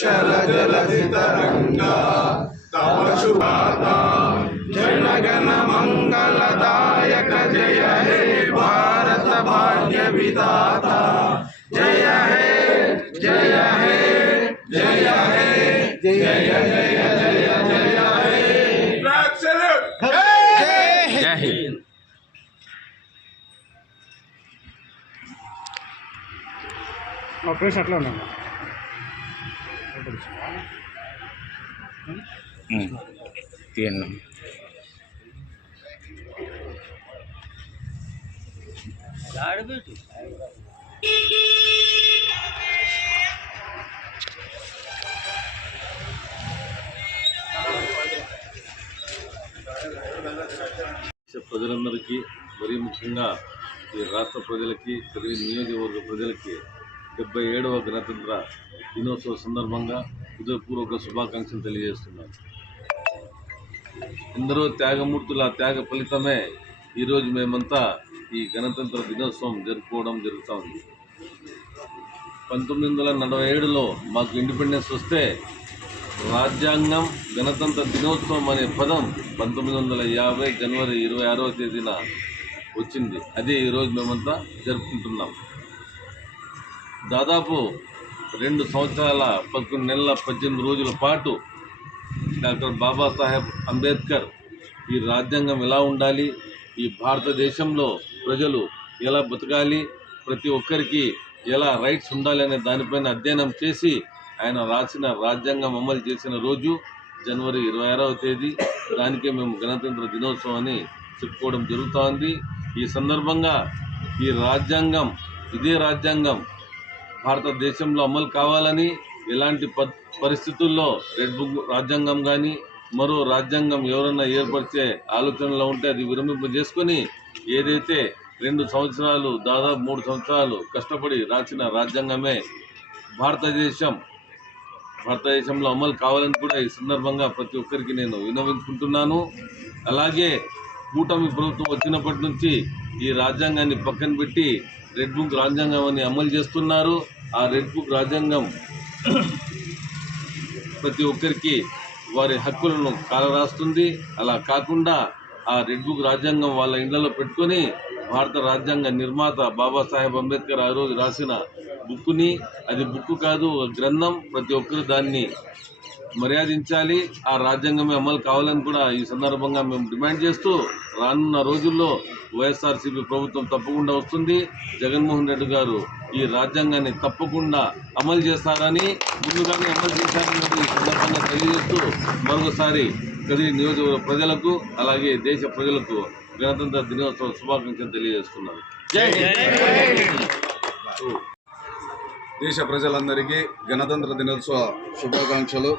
चल जलधित जन गण मंगलदायक जय हे भारत भाग्य विदाता जय हे जय हे जय हे जय जय जय जय हे जय हिंद ऑपरेशन अट्ला ఒక నిమిషం అట్లా ఉన్నాను తీయండి దేశ ప్రజలందరికీ మరీ ముఖ్యంగా ఈ రాష్ట్ర ప్రజలకి తెలుగు నియోజకవర్గ ప్రజలకి డెబ్బై ఏడవ గణతంత్ర దినోత్సవ సందర్భంగా హృదయపూర్వక శుభాకాంక్షలు తెలియజేస్తున్నాను. ఎందరో త్యాగమూర్తుల త్యాగ ఫలితమే ఈరోజు మేమంతా ఈ గణతంత్ర దినోత్సవం జరుపుకోవడం జరుగుతూ ఉంది. పంతొమ్మిది వందల నలభై ఏడులో మాకు ఇండిపెండెన్స్ వస్తే రాజ్యాంగం గణతంత్ర దినోత్సవం అనే పదం పంతొమ్మిది వందల యాభై జనవరి ఇరవై ఆరవ తేదీన వచ్చింది. అదే ఈరోజు మేమంతా జరుపుకుంటున్నాం. దాదాపు రెండు సంవత్సరాల పదకొండు నెలల పద్దెనిమిది రోజుల పాటు డాక్టర్ బాబాసాహెబ్ అంబేద్కర్ ఈ రాజ్యాంగం ఎలా ఉండాలి? ఈ భారతదేశంలో ప్రజలు ఎలా బతకాలి? ప్రతి ఒక్కరికి ఎలా రైట్స్ ఉండాలి అనే దానిపైన అధ్యయనం చేసి ఆయన రాసిన రాజ్యాంగం అమలు చేసిన రోజు జనవరి ఇరవై ఆరవ తేదీ దానికే మేము గణతంత్ర దినోత్సవం అని చెప్పుకోవడం జరుగుతోంది. ఈ సందర్భంగా ఈ రాజ్యాంగం ఇదే రాజ్యాంగం భారతదేశంలో అమలు కావాలని ఎలాంటి ప- పరిస్థితుల్లో రెడ్ బుక్ రాజ్యాంగం కానీ మరో రాజ్యాంగం ఎవరన్నా ఏర్పరిచే ఆలోచనలో ఉంటే అది విరమింపు చేసుకుని ఏదైతే రెండు సంవత్సరాలు దాదాపు మూడు సంవత్సరాలు కష్టపడి రాసిన రాజ్యాంగమే భారతదేశం భారతదేశంలో అమలు కావాలని కూడా ఈ సందర్భంగా ప్రతి ఒక్కరికి నేను వినవించుకుంటున్నాను అలాగే కూటమి ప్రభుత్వం వచ్చినప్పటి నుంచి ఈ రాజ్యాంగాన్ని పక్కన పెట్టి రెడ్ బుక్ రాజ్యాంగం అని అమలు చేస్తున్నారు. ఆ రెడ్ బుక్ రాజ్యాంగం ప్రతి ఒక్కరికి వారి హక్కులను కాలరాస్తుంది. అలా కాకుండా ఆ రెడ్ బుక్ రాజ్యాంగం వాళ్ళ ఇండ్లలో పెట్టుకొని భారత రాజ్యాంగ నిర్మాత బాబాసాహెబ్ అంబేద్కర్ ఆ రోజు రాసిన బుక్ని అది బుక్ కాదు ఒక గ్రంథం. ప్రతి ఒక్కరు దాన్ని మర్యాదించాలి. ఆ రాజ్యాంగమే అమలు కావాలని కూడా ఈ సందర్భంగా మేము డిమాండ్ చేస్తూ రానున్న రోజుల్లో వైఎస్ఆర్సీపీ ప్రభుత్వం తప్పకుండా వస్తుంది. జగన్మోహన్ రెడ్డి గారు ఈ రాజ్యాంగాన్ని తప్పకుండా అమలు చేస్తారని ముందుగానే అమలు చేశారని ఈ సందర్భంగా తెలియజేస్తూ మరొకసారి కదిరి నియోజకవర్గ ప్రజలకు అలాగే దేశ ప్రజలకు గణతంత్ర దినోత్సవ శుభాకాంక్షలు తెలియజేస్తున్నాను. దేశ ప్రజలందరికీ గణతంత్ర దినోత్సవ శుభాకాంక్షలు.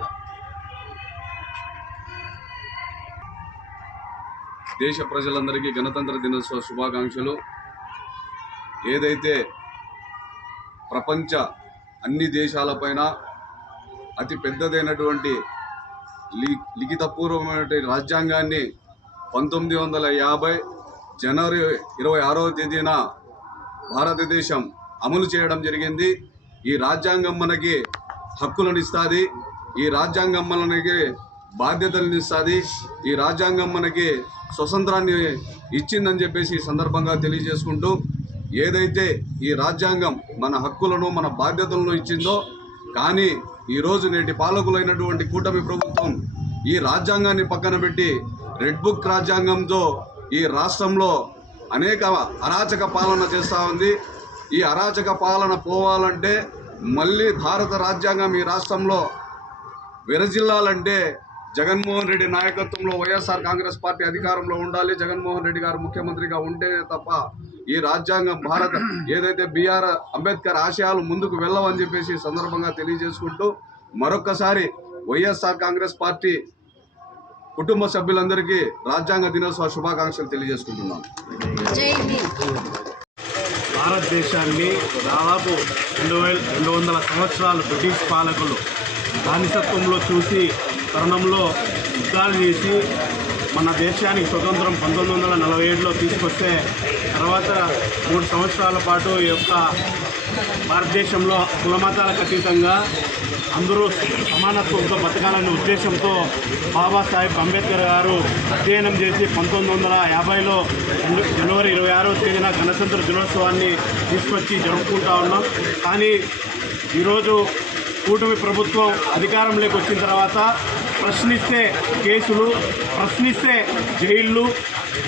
దేశ ప్రజలందరికీ గణతంత్ర దినోత్సవ శుభాకాంక్షలు. ఏదైతే ప్రపంచ అన్ని దేశాలపైన అతి పెద్దదైనటువంటి లి లిఖితపూర్వమైనటువంటి రాజ్యాంగాన్ని పంతొమ్మిది వందల యాభై జనవరి ఇరవై ఆరవ తేదీన భారతదేశం అమలు చేయడం జరిగింది. ఈ రాజ్యాంగం మనకి హక్కులను ఇస్తుంది. ఈ రాజ్యాంగం మనకి బాధ్యతలను ఇస్తుంది ఈ రాజ్యాంగం మనకి స్వతంత్రాన్ని ఇచ్చిందని చెప్పేసి ఈ సందర్భంగా తెలియజేసుకుంటూ ఏదైతే ఈ రాజ్యాంగం మన హక్కులను మన బాధ్యతలను ఇచ్చిందో కానీ ఈరోజు నేటి పాలకులైనటువంటి కూటమి ప్రభుత్వం ఈ రాజ్యాంగాన్ని పక్కన పెట్టి రెడ్ బుక్ రాజ్యాంగంతో ఈ రాష్ట్రంలో అనేక అరాచక పాలన చేస్తూ ఉంది. ఈ అరాచక పాలన పోవాలంటే మళ్ళీ భారత రాజ్యాంగం ఈ రాష్ట్రంలో విరజిల్లాలంటే జగన్మోహన్ రెడ్డి నాయకత్వంలో వైఎస్ఆర్ కాంగ్రెస్ పార్టీ అధికారంలో ఉండాలి. జగన్మోహన్ రెడ్డి గారు ముఖ్యమంత్రిగా ఉంటేనే తప్ప ఈ రాజ్యాంగం భారత ఏదైతే బిఆర్ అంబేద్కర్ ఆశయాలు ముందుకు వెళ్ళవని చెప్పేసి సందర్భంగా తెలియజేసుకుంటూ మరొక్కసారి వైఎస్ఆర్ కాంగ్రెస్ పార్టీ కుటుంబ సభ్యులందరికీ రాజ్యాంగ దినోత్సవ శుభాకాంక్షలు తెలియజేసుకుంటున్నాను. భారతదేశాన్ని దాదాపు రెండు వేల రెండు వందల సంవత్సరాలు బ్రిటిష్ పాలకులు బానిసత్వంలో చూసి తరుణంలో యుద్ధాలు చేసి మన దేశానికి స్వతంత్రం పంతొమ్మిది వందల నలభై ఏడులో తీసుకొస్తే తర్వాత మూడు సంవత్సరాల పాటు ఈ యొక్క భారతదేశంలో కులమతాలకు అతీతంగా అందరూ సమానత్వంతో బతకాలనే ఉద్దేశంతో బాబాసాహెబ్ అంబేద్కర్ గారు అధ్యయనం చేసి పంతొమ్మిది వందల యాభైలో జనవరి ఇరవై ఆరో తేదీన గణతంత్ర దినోత్సవాన్ని తీసుకొచ్చి జరుపుకుంటా ఉన్నాం. కానీ ఈరోజు కూటమి ప్రభుత్వం అధికారంలోకి వచ్చిన తర్వాత ప్రశ్నిస్తే కేసులు ప్రశ్నిస్తే జైళ్ళు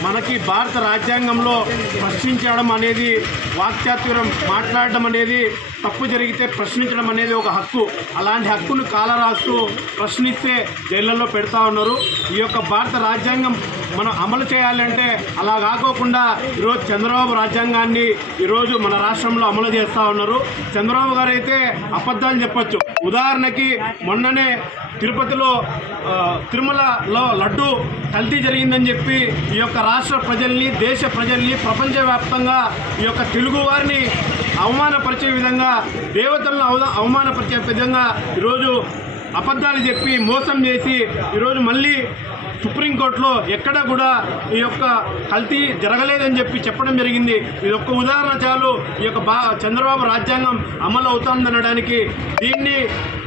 మనకి భారత రాజ్యాంగంలో ప్రశ్నించడం అనేది వాక్చాతుర్యం మాట్లాడడం అనేది తప్పు జరిగితే ప్రశ్నించడం అనేది ఒక హక్కు. అలాంటి హక్కును కాలరాస్తూ ప్రశ్నిస్తే జైళ్ళల్లో పెడతా ఉన్నారు. ఈ యొక్క భారత రాజ్యాంగం మనం అమలు చేయాలంటే అలా కాకోకుండా ఈరోజు చంద్రబాబు రాజ్యాంగాన్ని ఈరోజు మన రాష్ట్రంలో అమలు చేస్తూ ఉన్నారు. చంద్రబాబు గారు అయితే అబద్ధాలు చెప్పచ్చు. ఉదాహరణకి మొన్ననే తిరుపతిలో తిరుమలలో లడ్డు కల్తీ జరిగిందని చెప్పి ఈ యొక్క రాష్ట్ర ప్రజల్ని దేశ ప్రజల్ని ప్రపంచవ్యాప్తంగా ఈ యొక్క తెలుగు వారిని అవమానపరిచే విధంగా దేవతలను అవ అవమానపరిచే విధంగా ఈరోజు అబద్ధాలు చెప్పి మోసం చేసి ఈరోజు మళ్ళీ సుప్రీంకోర్టులో ఎక్కడ కూడా ఈ యొక్క కల్తీ జరగలేదని చెప్పి చెప్పడం జరిగింది. ఇది ఒక్క ఉదాహరణ చాలు. ఈ యొక్క బా చంద్రబాబు రాజ్యాంగం అమలు అవుతుందనడానికి దీన్ని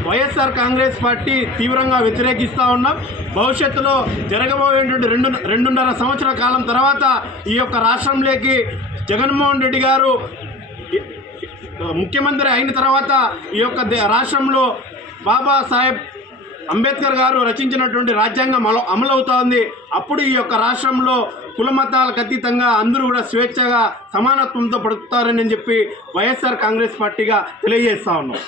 వైఎస్ఆర్ కాంగ్రెస్ పార్టీ తీవ్రంగా వ్యతిరేకిస్తూ ఉన్నాం. భవిష్యత్తులో జరగబోయేటువంటి రెండు రెండున్నర సంవత్సరాల కాలం తర్వాత ఈ యొక్క రాష్ట్రంలోకి జగన్మోహన్ రెడ్డి గారు ముఖ్యమంత్రి అయిన తర్వాత ఈ యొక్క దే- రాష్ట్రంలో బాబాసాహెబ్ అంబేద్కర్ గారు రచించినటువంటి రాజ్యాంగం అమలు అమలవుతోంది. అప్పుడు ఈ యొక్క రాష్ట్రంలో కులమతాలకు అతీతంగా అందరూ కూడా స్వేచ్ఛగా సమానత్వంతో పడుతారని చెప్పి వైఎస్ఆర్ కాంగ్రెస్ పార్టీగా తెలియజేస్తా ఉన్నాం.